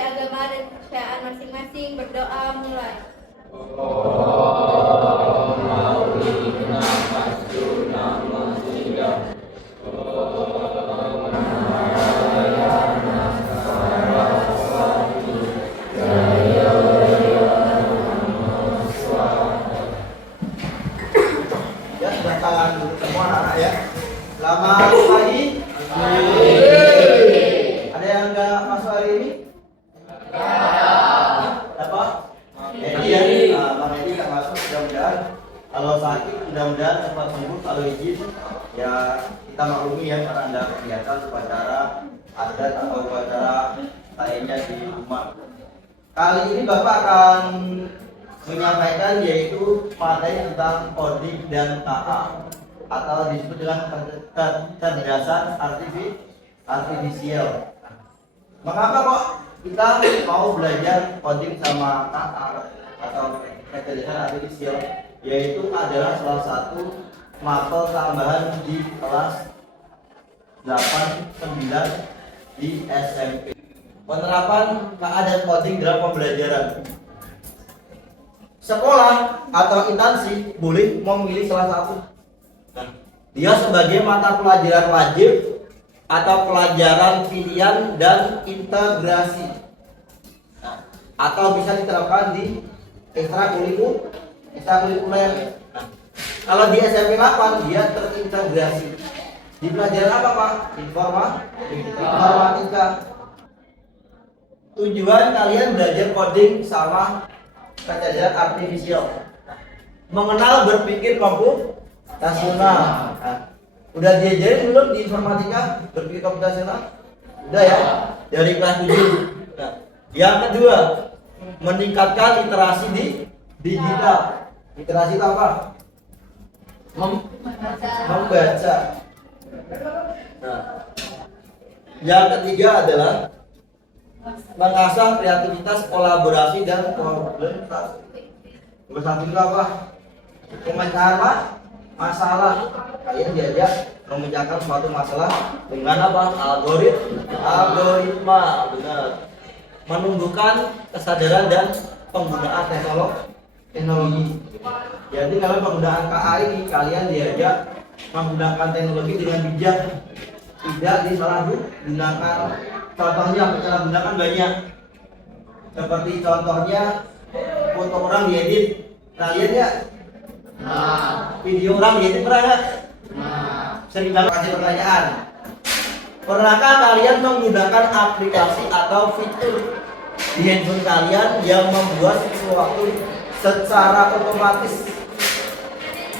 sesuai agama dan kepercayaan masing-masing. Berdoa mulai. Ya, sudah tangan dulu semua anak-anak ya. Selamat pagi. Ada yang nggak masuk hari ini? Apa? Edi ya. Bang Edi nggak masuk, mudah-mudahan. Kalau sakit, mudah-mudahan cepat sembuh. Kalau izin, ya kita maklumi ya karena ada kegiatan upacara adat atau upacara lainnya di rumah. Kali ini Bapak akan menyampaikan yaitu materi tentang coding dan KA atau disebut dengan kecerdasan artifisial. Mengapa kok kita mau belajar coding sama KA atau kecerdasan artifisial? Yaitu adalah salah satu mapel tambahan di kelas 8, 9 di SMP. Penerapan KA dan coding dalam pembelajaran. Sekolah atau instansi boleh memilih salah satu. Nah, dia sebagai mata pelajaran wajib atau pelajaran pilihan dan integrasi. Nah, atau bisa diterapkan di ekstrakurikuler. Nah, kalau di SMP 8 dia terintegrasi. Di pelajaran apa Pak? Informatika. Tujuan kalian belajar coding sama kecerdasan artifisial, mengenal berpikir komputasional. Nah, udah diajarin belum di informatika berpikir komputasional? Udah ya, dari kelas 7. Nah, yang kedua, meningkatkan literasi di digital. Literasi itu apa? Membaca. Nah, yang ketiga adalah mengasah kreativitas, kolaborasi dan problem bersatu itu apa? Pemecahkan masalah. Kalian diajak memecahkan suatu masalah dengan apa? Algoritma. Benar. Menumbuhkan kesadaran dan penggunaan teknologi. Jadi kalau penggunaan KA ini kalian diajak menggunakan teknologi dengan bijak, tidak disalahgunakan. Contohnya cara gunakan banyak, seperti contohnya foto orang diedit, kalian ya? Video orang diedit pernah nggak? Sering banget kasih pertanyaan. Pernahkah kalian menggunakan aplikasi atau fitur di handphone kalian yang membuat sesuatu secara otomatis?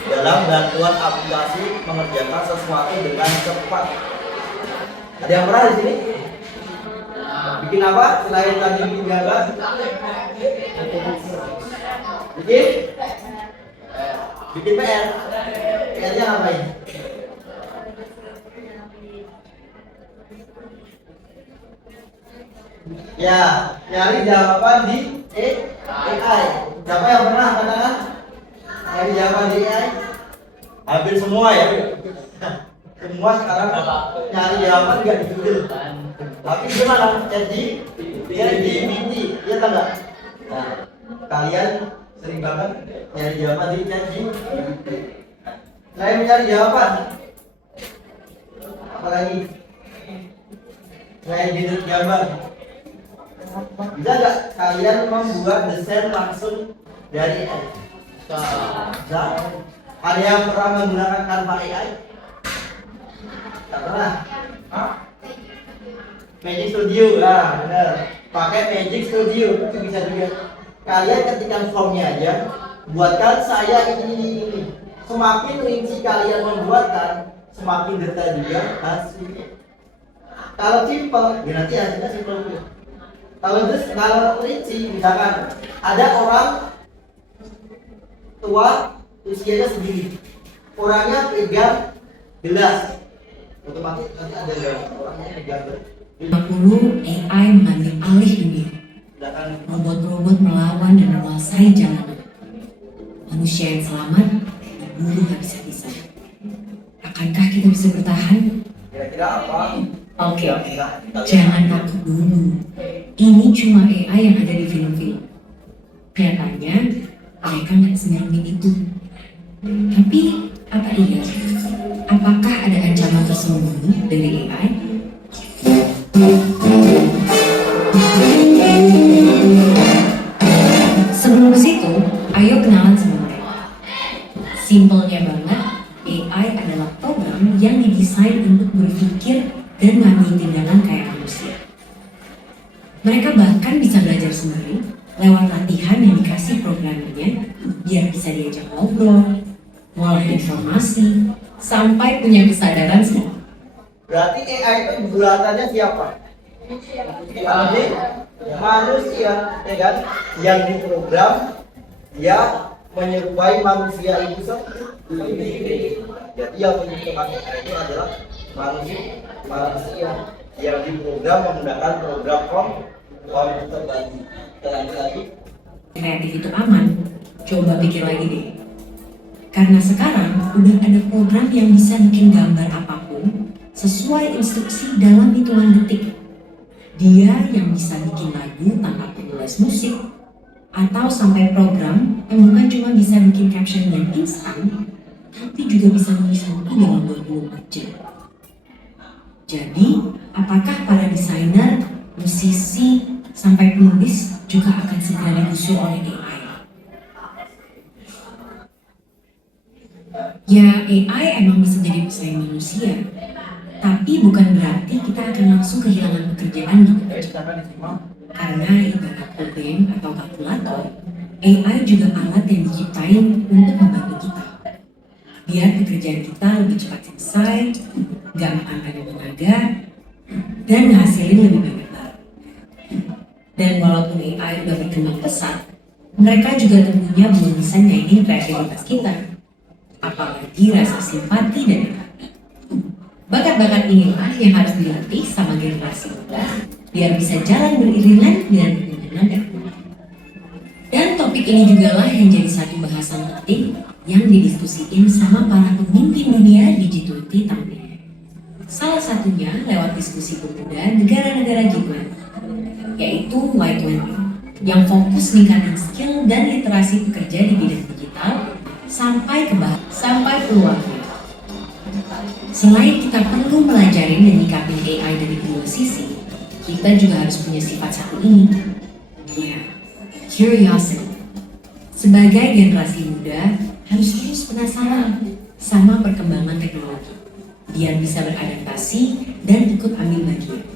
Dalam bantuan aplikasi mengerjakan sesuatu dengan cepat. Ada yang pernah di sini? Bikin apa? Selain tadi bikin gambar? Bikin PR. PR-nya ngapain? Ya, nyari jawaban di AI. Siapa yang pernah katakan? Nyari jawaban di AI? Hampir semua ya. Semua sekarang nyari jawaban nggak di Google. Tapi gimana? Jadi iya kan nggak? Nah, kalian sering banget nyari jawaban di ChatGPT. Saya mencari jawaban. Apalagi? Saya edit gambar. Bisa nggak kalian membuat desain langsung dari AI? Bisa. Ada yang pernah menggunakan Canva AI? Tak pernah. Magic Studio, nah benar. Pakai Magic Studio itu bisa juga. Kalian ketikkan formnya aja, buatkan saya ini. Semakin rinci kalian membuatkan, semakin detail juga hasilnya. Kalau simple, ya nanti hasilnya simple juga. Kalau rinci, misalkan ada orang tua usianya segini, orangnya pegang gelas, otomatis nanti ada orangnya pegang gelas. 50 AI mengambil alih dunia. Robot-robot melawan dan menguasai jalanan. Manusia yang selamat berburu habis-habisan. Akankah kita bisa bertahan? Kira-kira apa? Oke. Jangan takut dulu. ini cuma AI yang ada di film-film. Nyatanya mereka nggak senyambing itu. Tapi apa iya? Apakah ada ancaman tersembunyi dari AI? Sebelum ke situ, ayo kenalan sama mereka. Simpelnya banget, AI adalah program yang didesain untuk berpikir dan mengambil tindakan kayak manusia. Mereka bahkan bisa belajar sendiri lewat latihan yang dikasih programmernya biar bisa diajak ngobrol, ngolah informasi, sampai punya kesadaran sendiri. Berarti AI itu bulatannya siapa? Manusia, ya kan? Yang diprogram dia menyerupai manusia itu sendiri. Jadi yang menciptakan AI itu adalah manusia yang diprogram menggunakan program komputer tadi. Kreatif itu aman? Coba pikir lagi deh. Karena sekarang udah ada program yang bisa bikin gambar apapun sesuai instruksi dalam hitungan detik. Dia yang bisa bikin lagu tanpa perlu les musik, atau sampai program yang bukan cuma bisa bikin caption yang instan, tapi juga bisa nulis buku dalam 24 jam. Jadi, apakah para desainer, musisi, sampai penulis juga akan segera digusur oleh AI? Ya, AI emang bisa jadi pesaing manusia, tapi bukan berarti kita akan langsung kehilangan pekerjaan gitu aja. Karena ibarat coding atau kalkulator, AI juga alat yang diciptain untuk membantu kita. Biar pekerjaan kita lebih cepat selesai, gak makan banyak tenaga, dan menghasilin lebih banyak barang. Dan walaupun AI udah berkembang pesat, mereka juga tentunya belum bisa nyaingin kreativitas kita. Apalagi rasa simpati dan empati. Bakat-bakat inilah yang harus dilatih sama generasi muda biar bisa jalan beriringan dengan perkembangan teknologi. Dan topik ini juga lah yang jadi satu bahasan penting yang didiskusiin sama para pemimpin dunia di G20 tahun ini. Salah satunya lewat diskusi pemuda negara-negara G20, yaitu Y20, yang fokus ningkatin skill dan literasi pekerja di bidang digital sampai peluangnya. Selain kita perlu melajari dan nyikapin AI dari dua sisi, kita juga harus punya sifat satu ini, curiosity. Sebagai generasi muda, harus terus penasaran sama perkembangan teknologi, biar bisa beradaptasi dan ikut ambil bagian.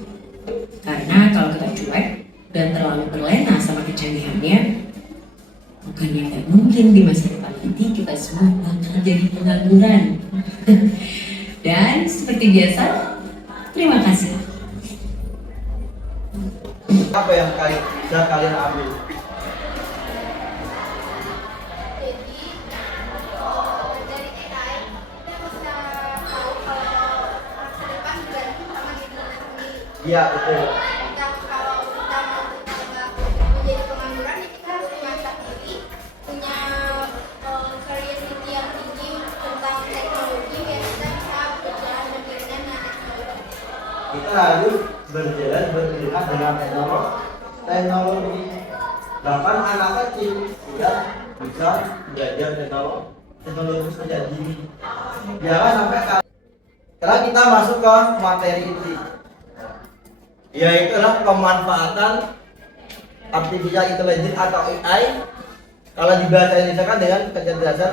Karena kalau kita cuek dan terlalu terlena sama kecanggihannya, bukannya nggak mungkin di masa depan nanti kita semua bakal jadi pengangguran. Dan seperti biasa, terima kasih. Apa yang bisa kalian ambil? Dari AI kita bisa tahu kalau masa depan bergantung sama diri kita sendiri. Iya, betul. Kalau kita mau menjadi pengangguran, ya kita harus mengasah diri, punya curiosity yang tinggi tentang teknologi biar kita bisa berjalan beriringan dengan teknologi. Kita harus berjalan beriringan dengan teknologi. Bahkan anak kecil sudah bisa belajar teknologi sejak dini. Jangan sampai sekarang kita masuk ke materi inti, yaitu adalah pemanfaatan artificial intelligence atau AI. Kalau di bahasa Indonesia kan dengan kecerdasan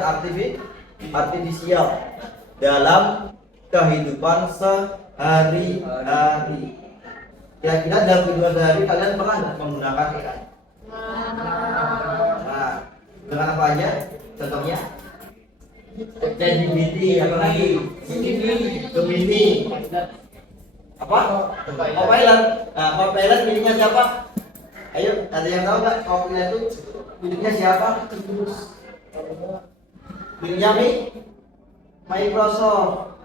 artifisial dalam kehidupan sehari-hari. Kira-kira dalam kehidupan sehari kalian pernah nggak menggunakan AI? Nah, dengan apa aja? Contohnya ChatGPT, apa lagi? Gemini, apa? Copilot. Nah, Copilot miliknya siapa? Ayo, ada yang tahu nggak Copilot itu miliknya siapa? Miliknya Microsoft.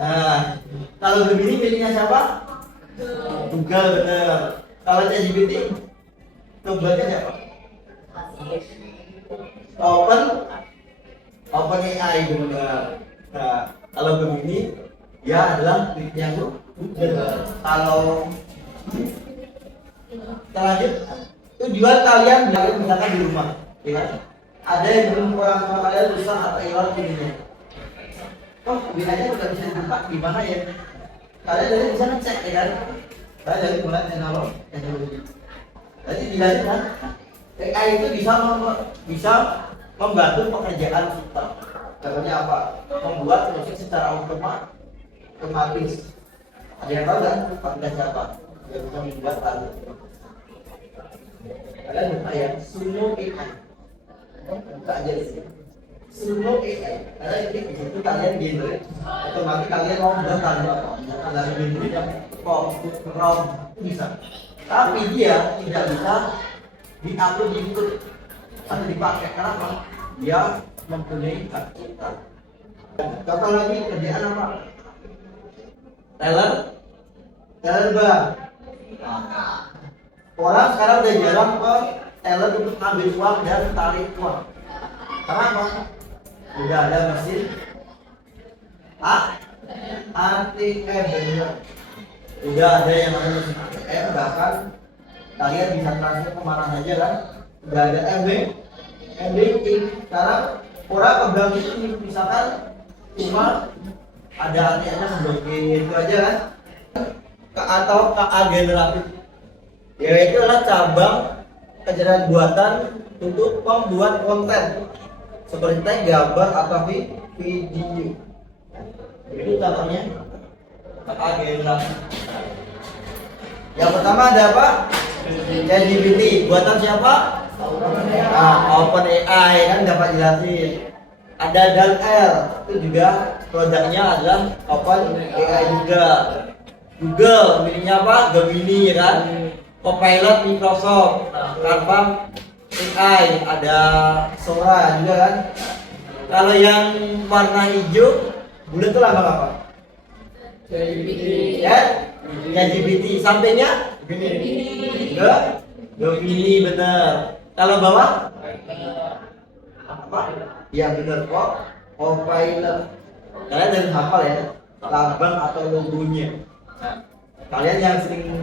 Nah, kalau Gemini miliknya siapa? Google, bener. Kalau ChatGPT Google-nya siapa? OpenAI, benar. Nah, kalau Gemini dia adalah miliknya Google. Kalau Kita lanjut. Tujuan kalian misalkan di rumah, ya kan? Ada yang belum orang tua kalian rusak atau hilang ininya. Oh, binanya udah bisa dibuka gimana ya? Kalian dari bisa ngecek, ya kan? Kalian dari mulai teknologi. Tadi dijelasin kan? AI itu bisa membantu pekerjaan kita. Contohnya apa? Membuat musik secara otomatis. Ada yang tahu kan? Aplikasi apa? Yang bisa membuat lagu. Kalian buka ya, Suno AI. Buka aja di sini. Suno AI. Karena ini di situ kalian generate, otomatis kalian mau membuat lagu apa? Misalkan lagu generate yang pop bisa. Tapi dia tidak bisa di-upload di YouTube atau dipakai. Kenapa? Dia mempunyai hak cipta. Contoh lagi kerjaan apa? Teller bang. Orang sekarang udah jarang ke teller untuk ambil uang dan tarik uang. Kenapa? Udah ada mesin ATM bener. Udah ada yang namanya mesin ATM, bahkan kalian bisa transfer kemana saja kan? Udah ada MBing. Sekarang orang ke bank itu misalkan cuma ada ATM-nya memblokir itu aja kan? Atau KA generatif, yaitu adalah cabang kecerdasan buatan untuk membuat konten seperti gambar atau video. Ini contohnya KA generatif. Yang pertama ada apa? ChatGPT. Buatan siapa? OpenAI kan dapat jelasin. Ada DALL-E, itu juga produknya adalah OpenAI juga. Google, miliknya apa? Gemini kan. Copilot Microsoft, Canva AI, ada Sora juga kan. Kalau yang warna hijau, bulat itu lambang apa? ChatGPT. Ya, ChatGPT. Sampingnya? Gemini benar. Kalau bawah? Apa? Ya benar kok. Copilot. Kalian jangan hafal ya, lambang atau logonya. Nah, kalian yang sering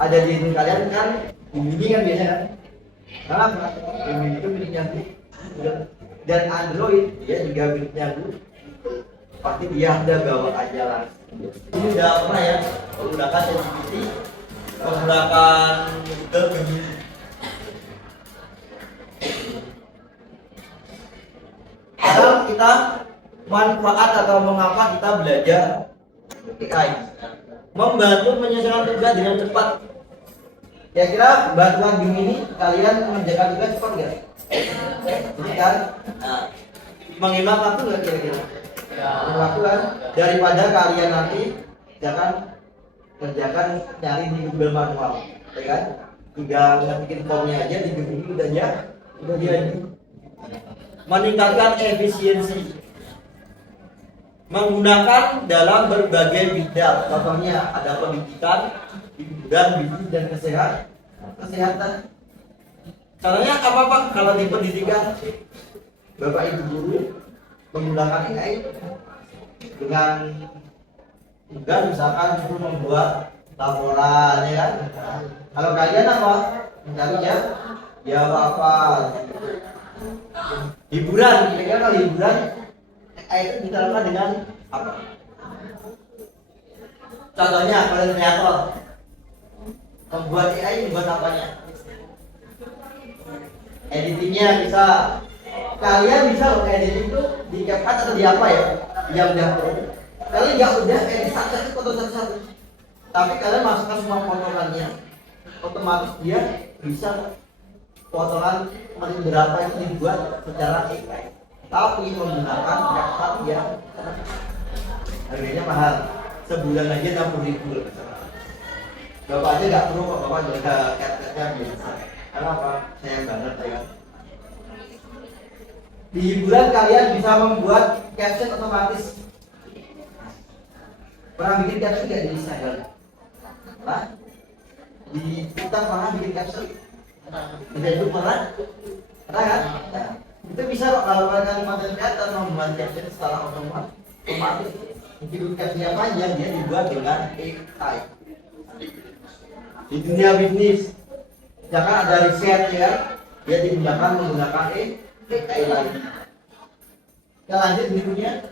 ada di hidup kalian kan Gemini kan biasanya kan? Kenapa? Gemini itu miliknya Google dan Android dia juga miliknya Google. Pasti dia ada bawa aja langsung. Ini udah pernah ya menggunakan ChatGPT, menggunakan Google Gemini. Sekarang kita manfaat atau mengapa kita belajar AI? Membantu menyelesaikan tugas dengan cepat. Kira-kira bantuan Gemini kalian mengerjakan tugas cepat nggak? Ini kan? Nah, menghemat waktu nggak kira-kira? Waktu kan? Daripada kalian nanti jangan kerjakan nyari di Google manual, ya kan? Tinggal bikin formnya aja di Gemini udah jadi. Meningkatkan efisiensi. Menggunakan dalam berbagai bidang, contohnya ada pendidikan, hiburan, bisnis dan kesehatan. Caranya apa Pak? Kalau di pendidikan, Bapak Ibu guru menggunakan AI dengan juga misalkan untuk membuat laporan, ya kan? Kalau kalian apa? Mencarinya ya apa? Hiburan, kira-kira kalau hiburan AI itu diterapkan dengan apa? Contohnya kalian kreator membuat AI membuat apanya? Editingnya bisa. Kalian bisa loh editing itu di CapCut atau di apa ya? Yang udah pro. Kalian nggak udah edit satu foto satu. Tapi kalian masukkan semua potongannya, otomatis dia bisa potongan menit berapa itu dibuat secara AI. Tapi menggunakan CapCut yang harganya mahal, sebulan aja 60.000. Bapak aja nggak perlu kok, Bapak juga CapCutnya biasa. Karena apa? Sayang banget ya. Di hiburan kalian bisa membuat caption otomatis. Pernah bikin caption nggak di Instagram? Nah, di Twitter pernah bikin caption? Di Facebook pernah? Pernah kan? Nah, itu bisa kok kalau kalian content creator membuat caption secara otomatis. Bikin captionnya panjang, dia dibuat dengan AI. Di dunia bisnis Misalkan ada riset ya, dia digunakan menggunakan AI lagi. Kita lanjut berikutnya.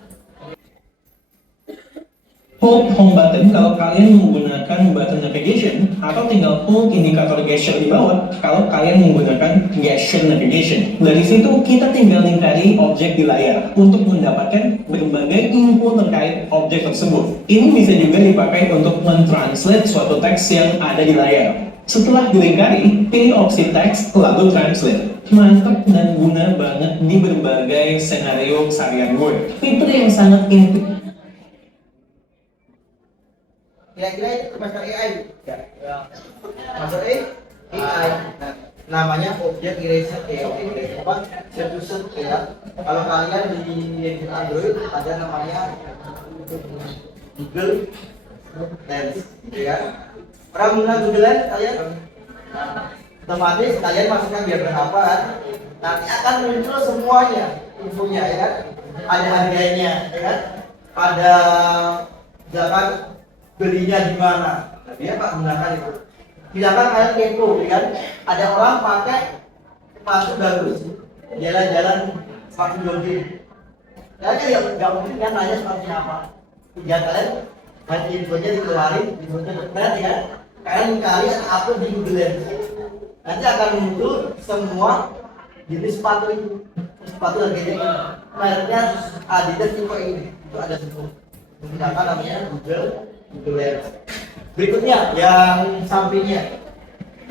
Hold home button kalau kalian menggunakan button navigation, atau tinggal hold indikator gesture di bawah kalau kalian menggunakan gesture navigation. Dari situ kita tinggal lingkari objek di layar untuk mendapatkan berbagai info terkait objek tersebut. Ini bisa juga dipakai untuk mentranslate suatu teks yang ada di layar. Setelah dilingkari, pilih opsi teks lalu translate. Mantap dan guna banget di berbagai skenario keseharian gue. Fitur yang sangat Kira-kira itu termasuk AI ya? Masuk AI. Nah, namanya objek eraser apa? Substitution ya. Kalau kalian di Android ada namanya Google Lens, ya. Pernah menggunakan Google Lens kalian? Otomatis kalian masukkan biar berapa kan? Nanti akan muncul semuanya infonya ya kan? Ada harganya ya kan? Ada misalkan belinya di mana? Nah, dia Pak menggunakan itu. Misalkan kalian kepo, ya kan? Ada orang pakai sepatu bagus, jalan-jalan sepatu jogging. Kalian nggak mungkin kan nanya sepatunya apa? Ya kalian nanti infonya dikeluarin, infonya benar ya. Kalian cari akun di Google Lens. Nanti akan muncul semua jenis sepatu itu. Sepatu harganya mereknya Adidas tipe ini. Itu ada semua. Misalkan namanya Google Lens. Berikutnya yang sampingnya,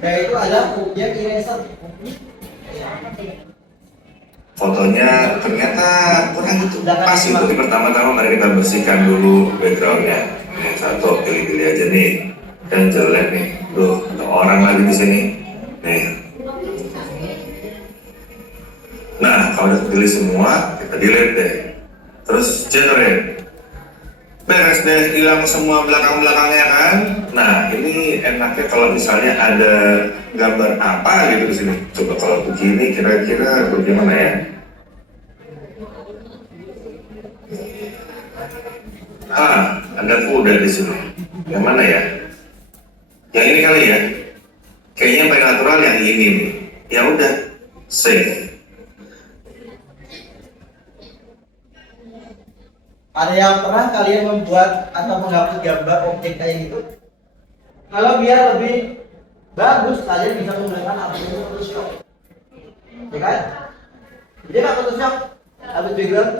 yaitu ada objek eraser. Fotonya ternyata kurang gitu. Pas untuk pertama-tama mari kita bersihkan dulu backgroundnya. Yang satu pilih-pilih aja nih. Dan jelek nih. Tuh, ada orang lagi di sini. Nih. Nah, kalau udah pilih semua, kita delete deh. Terus generate. Beres deh, hilang semua belakang-belakangnya kan. Nah, ini enaknya kalau misalnya ada gambar apa gitu di sini. Coba kalau begini kira-kira bagaimana ya? Ada kuda di sini. Yang mana ya? Yang ini kali ya? Kayaknya yang paling natural yang ini nih. Ya udah, save. Ada yang pernah kalian membuat atau menghapus gambar objek kayak gitu? Kalau biar lebih bagus, kalian bisa menggunakan aplikasi Photoshop. Ya kan? Jadi Pak Photoshop, habis background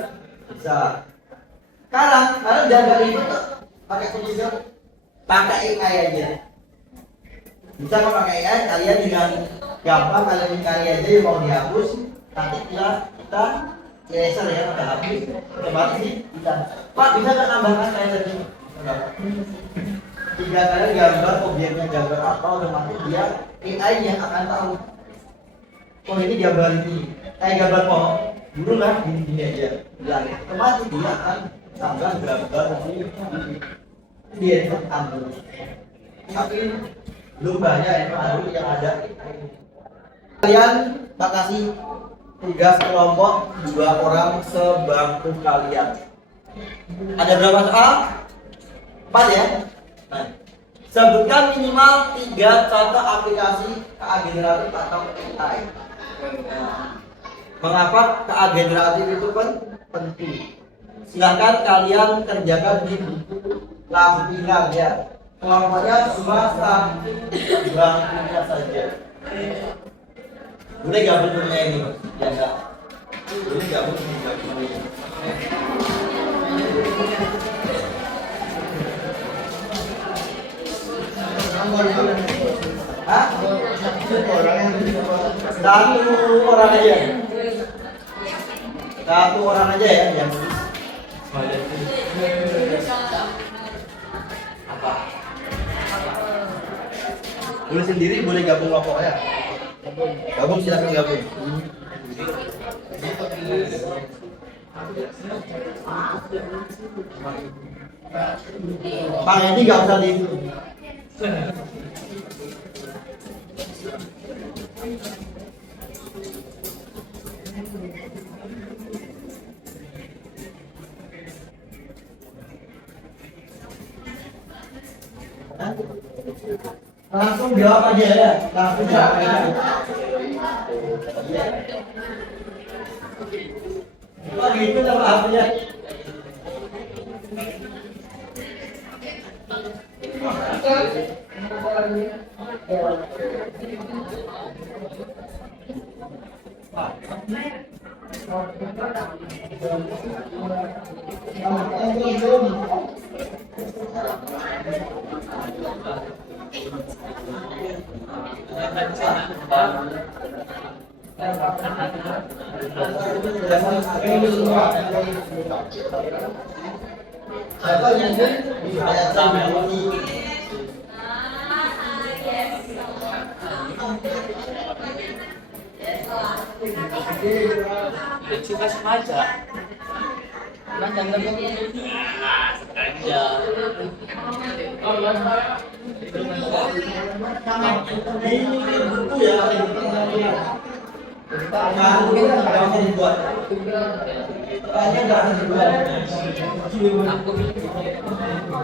bisa. Sekarang, kalian jaga itu tuh pakai Photoshop, pakai AI aja. Bisa kok pakai AI, kalian dengan gampang kalian mencari aja yang mau dihapus. Nanti kita eraser ya, udah habis. Otomatis sih bisa. Pak, bisa nggak tambahkan eraser ini? Jika kalian gambar objeknya gambar apa, otomatis dia AI yang akan tahu. Oh ini gambar ini, kayak gambar pohon. Dulu lah gini aja. Bilang otomatis dia akan tambah gambar ini. Dia itu ambil. Tapi belum banyak yang ada. Kalian tak kasih tugas kelompok 2 orang sebangku kalian. Ada berapa soal? 4 ya. Nah, sebutkan minimal 3 contoh aplikasi KA generatif atau AI. Nah, mengapa KA generatif itu penting? Silahkan kalian kerjakan di buku lampiran ya. Kelompoknya cuma 1 bangkunya saja. Boleh gabung punya ini, ya enggak? Boleh gabung punya ini. Hah? Satu orang aja. Satu orang aja ya yang apa? Boleh sendiri, boleh gabung kelompok ya. Gabung, silakan gabung. Bang ini nggak usah di. Langsung langsung jawab aja ya. Langsung jawab aja. Oh gitu sama HP-nya. Suka sengaja. Kan jangan sengaja.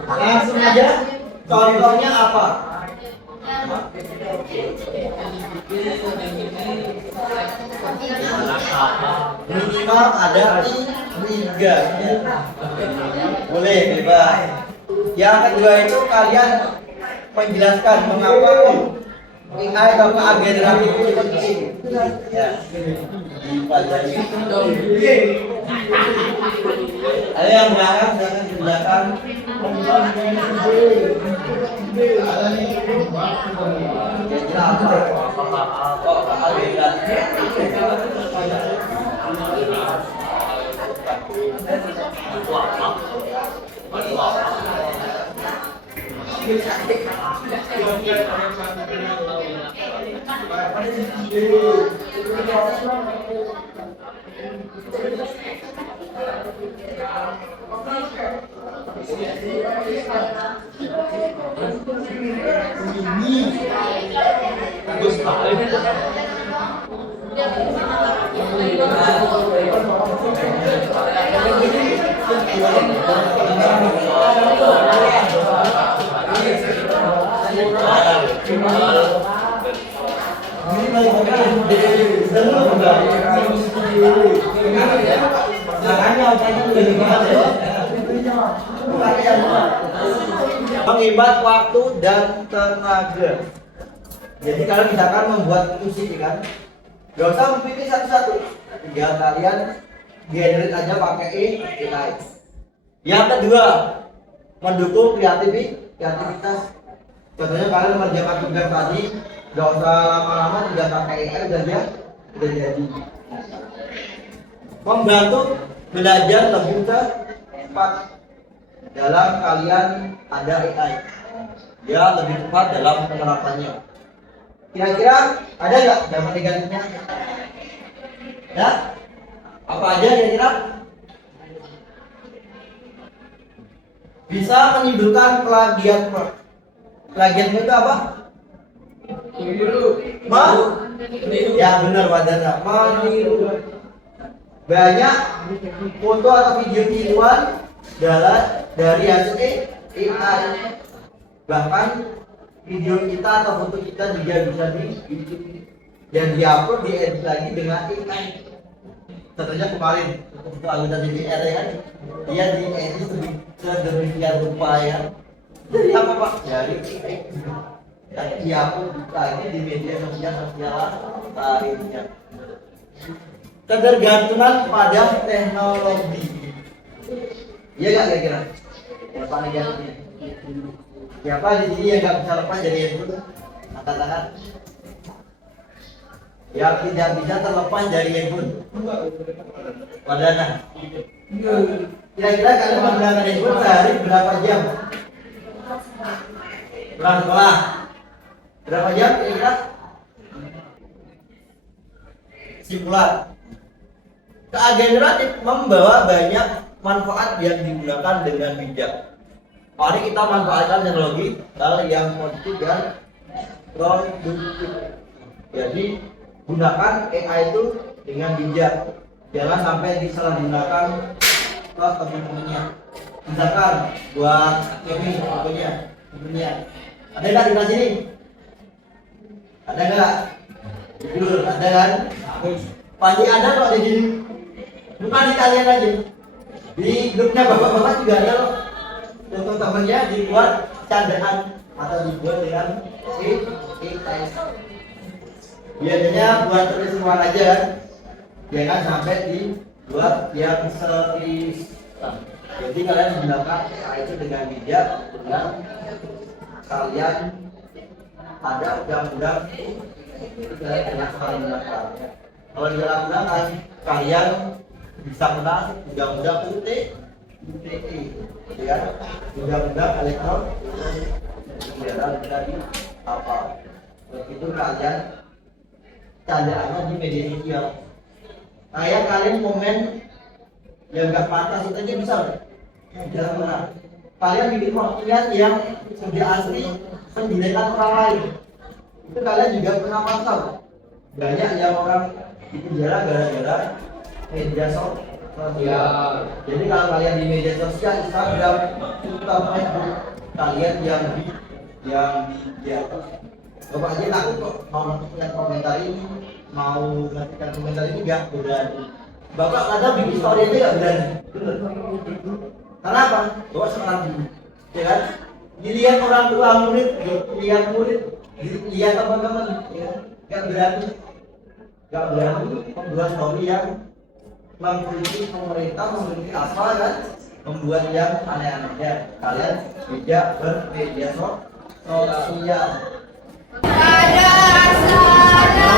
Langsung aja. Contohnya apa? Minimal ada 3. Boleh bebas. Yang kedua itu kalian menjelaskan mengapa AI atau generatif itu penting. Ya. Dipelajari. Ada yang belakang jangan di belakang. Bagus sekali. Menghemat waktu dan tenaga. Jadi kalian misalkan membuat musik kan, gak usah memilih satu-satu. Tinggal kalian generate aja pakai AI. Yang kedua, mendukung kreativitas. Contohnya kalian mengerjakan tugas tadi, gak usah lama-lama tinggal pakai AI udah jadi. Membantu belajar lebih cepat dalam kalian ada AI. Dia lebih cepat dalam penerapannya. Kira-kira ada nggak dampak negatifnya? Ya? Apa aja kira-kira? Bisa menimbulkan plagiat. Plagiat itu apa? Ya benar Wadana. Meniru. Banyak foto atau video tiruan dari hasil AI. Bahkan video kita atau foto kita juga bisa dan diupload diedit lagi dengan AI. Contohnya kemarin untuk anggota DPR ya kan, dia diedit sedemikian rupa ya. Jadi apa Pak? Dari AI. Dan diupload lagi di media sosial lainnya. Ketergantungan pada teknologi. Iya nggak kira-kira? Apa negatifnya? Siapa di sini yang nggak bisa lepas dari handphone? Angkat tangan. Yang tidak bisa terlepas dari handphone. Wadana. Kira-kira kalian menggunakan handphone sehari berapa jam? Pulang sekolah. Berapa jam kira-kira? Simpulan. Generatif membawa banyak manfaat yang digunakan dengan bijak. Mari kita manfaatkan teknologi hal yang positif dan produktif. Jadi gunakan AI itu dengan bijak. Jangan sampai disalahgunakan ke teman-temannya. Misalkan buat ini pokoknya. Ada nggak di sini? Ada nggak? Jujur, ada kan? Pasti ada kok di sini. Bukan di kalian aja. Di grupnya bapak-bapak juga ada loh. Contoh-contohnya dibuat candaan atau dibuat dengan ITS. Biasanya buat tulisan aja kan? Jangan sampai dibuat yang serius. Jadi kalian menggunakan itu dengan bijak dengan kalian ada undang-undang dengan kalian gunakan. Kalau dilakukan kalian bisa menang undang-undang UTI, ya, undang-undang elektron, dari apa? Itu kalian candaannya di media sosial. Kayak kalian komen yang nggak pantas itu aja bisa, jangan pernah. Kalian bikin postingan yang sudah asli menjelekan orang lain, itu kalian juga pernah pasal. Banyak yang orang di penjara gara-gara media sosial. Jadi kalau kalian di media sosial, Instagram, Twitter, Facebook, kalian yang di Bapak aja takut kok mau ngetikkan komentar ini, mau ngetikkan komentar ini nggak berani. Bapak kadang bikin story aja nggak berani. Karena apa? Bapak sekarang dulu, ya kan? Dilihat orang tua murid, dilihat murid, dilihat teman-teman, ya, nggak berani membuat story yang mengkritik pemerintah, mengkritik apa kan? Membuat yang aneh-aneh. Ya, kalian tidak bermedia sosial. Pada sana